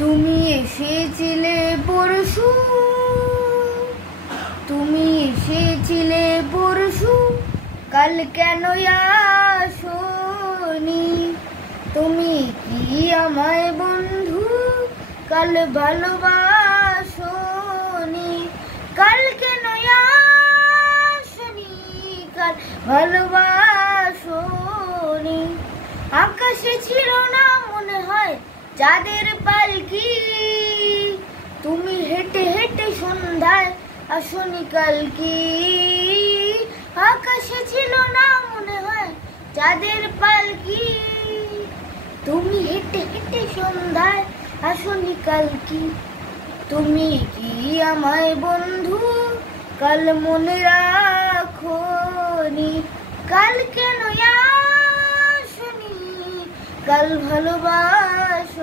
তুমি এসেছিলে পরশু, তুমি এসেছিলে পরশু, কাল কেন আসোনি? তুমি কি আমায় বন্ধু কাল ভালোবাসোনি? কাল কেন আসোনি? কাল ভালোবাসোনি। আকাশে ছিল না মনে হয় চাঁদের পালকি, তুমি হেঁটে হেঁটে সন্ধ্যায় আসনি কালকি। আকাশে ছিল না মনে হয় চাঁদের পালকি, তুমি হেঁটে হেঁটে সন্ধ্যায় আসনি কালকি। তুমি কি আমায় বন্ধু কাল মনে রাখোনি? কাল কেন আসনি? কাল ভালোবাসোনি।